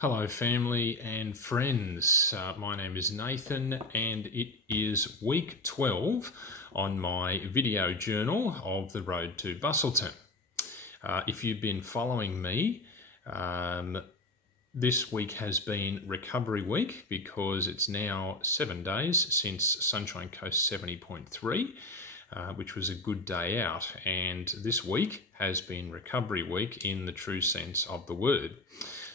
Hello, family and friends. My name is Nathan, and it is week 12 on my video journal of the road to Busselton. If you've been following me, this week has been recovery week because it's now 7 days since Sunshine Coast 70.3. Which was a good day out, and this week has been recovery week in the true sense of the word.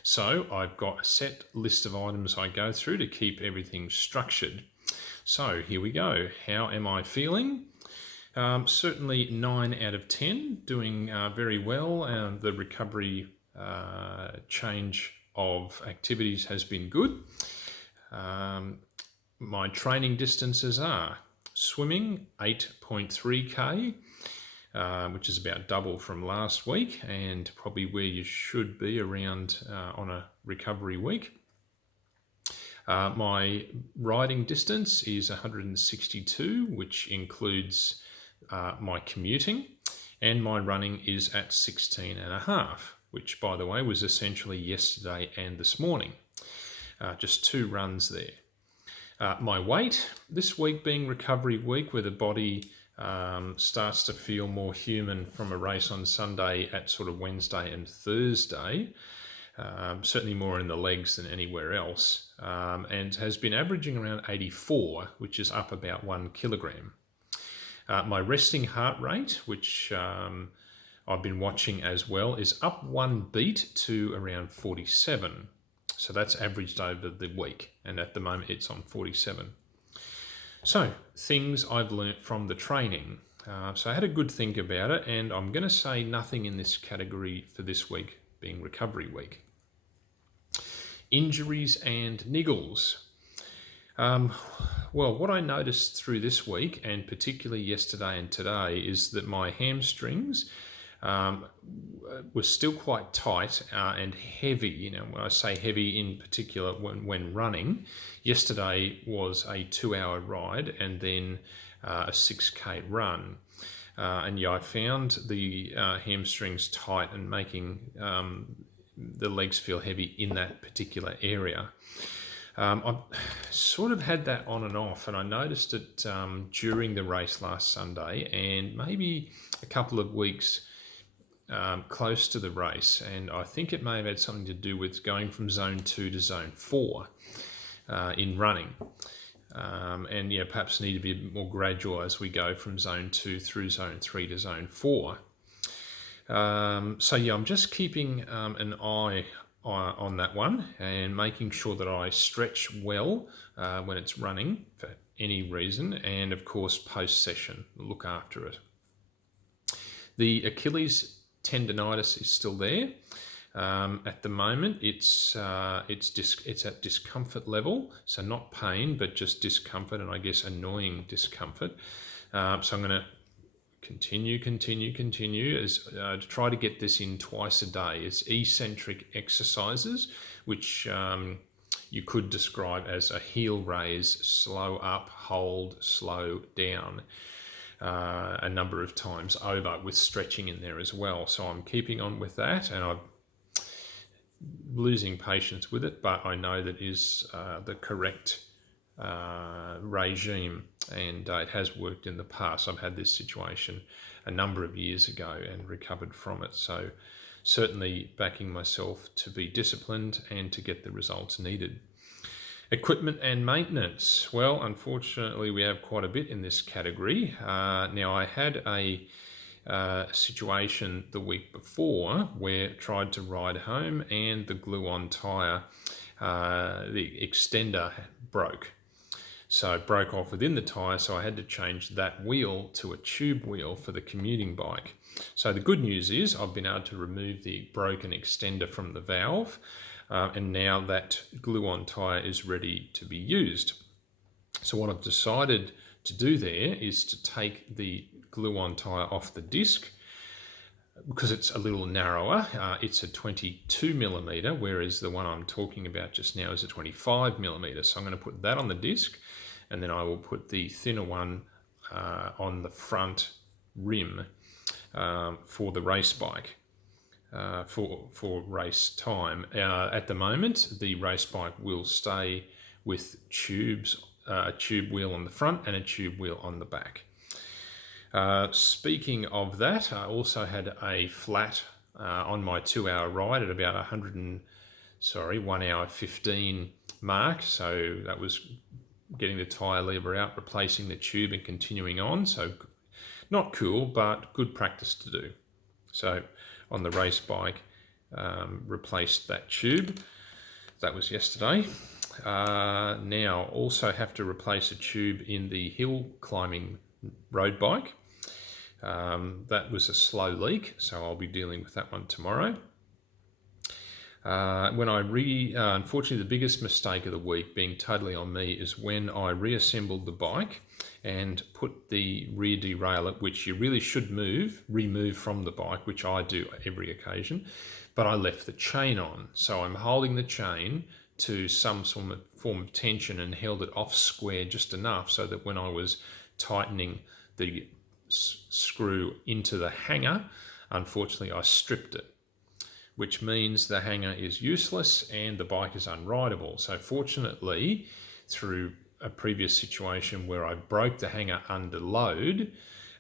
So I've got a set list of items I go through to keep everything structured. So here we go. How am I feeling? Certainly 9 out of 10, doing very well. The recovery change of activities has been good. My training distances are swimming 8.3k, which is about double from last week and probably where you should be around on a recovery week. My riding distance is 162, which includes my commuting, and my running is at 16.5, which, by the way, was essentially yesterday and this morning. Just 2 runs there. My weight, this week being recovery week where the body starts to feel more human from a race on Sunday at sort of Wednesday and Thursday, certainly more in the legs than anywhere else, and has been averaging around 84, which is up about 1 kilogram. My resting heart rate, which I've been watching as well, is up 1 beat to around 47. So that's averaged over the week, and at the moment it's on 47. So, things I've learnt from the training. So I had a good think about it, and I'm going to say nothing in this category for this week being recovery week. Injuries and niggles. Well, what I noticed through this week, and particularly yesterday and today, is that my hamstrings was still quite tight and heavy. You know, when I say heavy in particular when running, yesterday was a 2-hour ride and then a 6k run. And yeah, I found the hamstrings tight and making the legs feel heavy in that particular area. I've sort of had that on and off, and I noticed it during the race last Sunday and maybe a couple of weeks close to the race, and I think it may have had something to do with going from zone 2 to zone 4 in running, and yeah, perhaps need to be a bit more gradual as we go from zone 2 through zone 3 to zone 4. So yeah, I'm just keeping an eye on that one and making sure that I stretch well when it's running for any reason, and of course post-session, look after it. The Achilles tendonitis is still there. At the moment, it's at discomfort level, so not pain, but just discomfort, and I guess annoying discomfort. So I'm going to continue as to try to get this in twice a day. It's eccentric exercises, which you could describe as a heel raise, slow up, hold, slow down. A number of times over with stretching in there as well. So I'm keeping on with that, and I'm losing patience with it, but I know that is the correct regime, and it has worked in the past. I've had this situation a number of years ago and recovered from it. So certainly backing myself to be disciplined and to get the results needed. Equipment and maintenance. Well, unfortunately, we have quite a bit in this category. Now, I had a situation the week before where I tried to ride home and the glue-on tyre, the extender broke. So it broke off within the tyre, so I had to change that wheel to a tube wheel for the commuting bike. So the good news is I've been able to remove the broken extender from the valve, and now that glue-on tyre is ready to be used. So what I've decided to do there is to take the glue-on tyre off the disc, because it's a little narrower. It's a 22mm, whereas the one I'm talking about just now is a 25mm. So I'm going to put that on the disc, and then I will put the thinner one on the front rim for the race bike. for race time. At the moment, the race bike will stay with tubes, a tube wheel on the front and a tube wheel on the back. Speaking of that, I also had a flat on my 2-hour ride at about 1 hour 15 mark. So that was getting the tyre lever out, replacing the tube and continuing on. So not cool, but good practice to do. So on the race bike, replaced that tube. That was yesterday. Now also have to replace a tube in the hill climbing road bike. That was a slow leak, so I'll be dealing with that one tomorrow. Unfortunately, the biggest mistake of the week, being totally on me, is when I reassembled the bike and put the rear derailleur, which you really should remove from the bike, which I do every occasion, but I left the chain on. So I'm holding the chain to some form of tension and held it off square just enough so that when I was tightening the screw into the hanger, unfortunately I stripped it, which means the hanger is useless and the bike is unrideable. So fortunately, through a previous situation where I broke the hanger under load,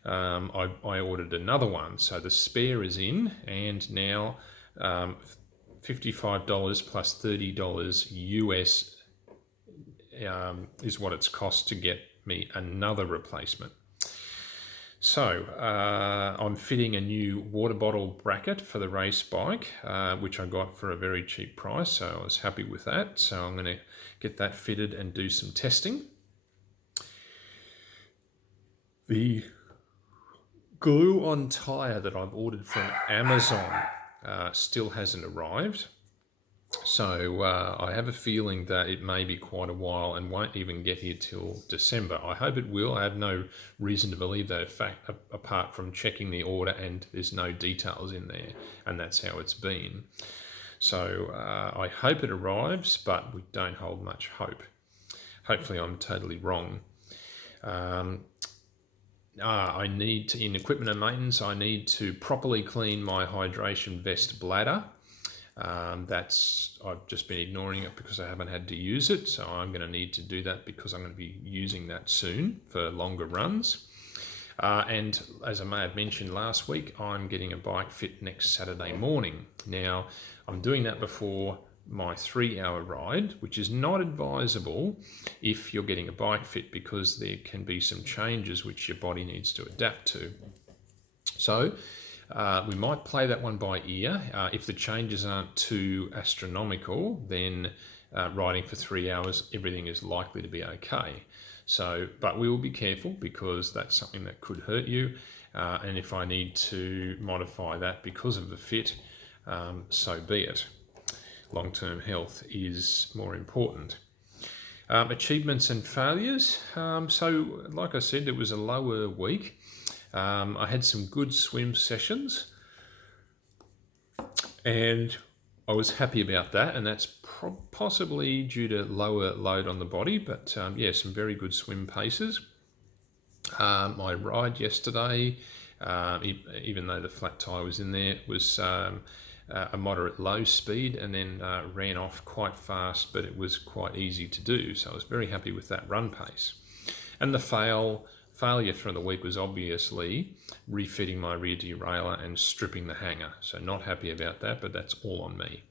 I ordered another one. So the spare is in, and now $55 plus $30 US is what it's cost to get me another replacement. So I'm fitting a new water bottle bracket for the race bike, which I got for a very cheap price, so I was happy with that. So I'm going to get that fitted and do some testing. The glue-on tyre that I've ordered from Amazon still hasn't arrived. So I have a feeling that it may be quite a while and won't even get here till December. I hope it will. I have no reason to believe that, in fact, apart from checking the order and there's no details in there, and that's how it's been. So I hope it arrives, but we don't hold much hope. Hopefully I'm totally wrong. I need to, in equipment and maintenance, I need to properly clean my hydration vest bladder. I've just been ignoring it because I haven't had to use it, so I'm going to need to do that because I'm going to be using that soon for longer runs. And as I may have mentioned last week, I'm getting a bike fit next Saturday morning. Now, I'm doing that before my 3-hour ride, which is not advisable if you're getting a bike fit because there can be some changes which your body needs to adapt to. So we might play that one by ear. If the changes aren't too astronomical, then riding for 3 hours, everything is likely to be okay. So, but we will be careful because that's something that could hurt you. And if I need to modify that because of the fit, so be it. Long-term health is more important. Achievements and failures. So, like I said, it was a lower week. I had some good swim sessions and I was happy about that, and that's possibly due to lower load on the body, but some very good swim paces. My ride yesterday, even though the flat tyre was in there, was a moderate low speed and then ran off quite fast, but it was quite easy to do, so I was very happy with that run pace. And the failure from the week was obviously refitting my rear derailleur and stripping the hanger. So not happy about that, but that's all on me.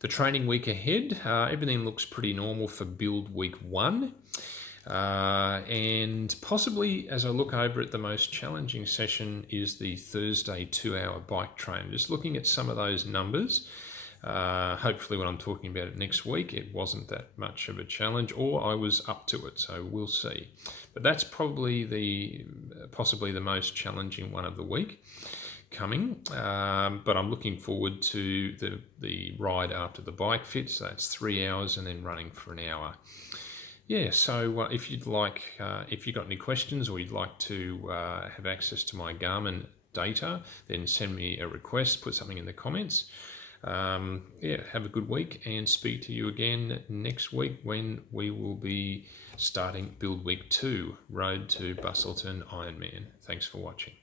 The training week ahead, everything looks pretty normal for build week 1. And possibly, as I look over it, the most challenging session is the Thursday 2-hour bike train. Just looking at some of those numbers, hopefully when I'm talking about it next week, it wasn't that much of a challenge, or I was up to it, so we'll see. But that's probably possibly the most challenging one of the week coming. But I'm looking forward to the ride after the bike fit, so that's 3 hours and then running for an hour. Yeah, so if you'd like, if you've got any questions or you'd like to have access to my Garmin data, then send me a request, put something in the comments. Have a good week and speak to you again next week when we will be starting build week 2, Road to Busselton Ironman. Thanks for watching.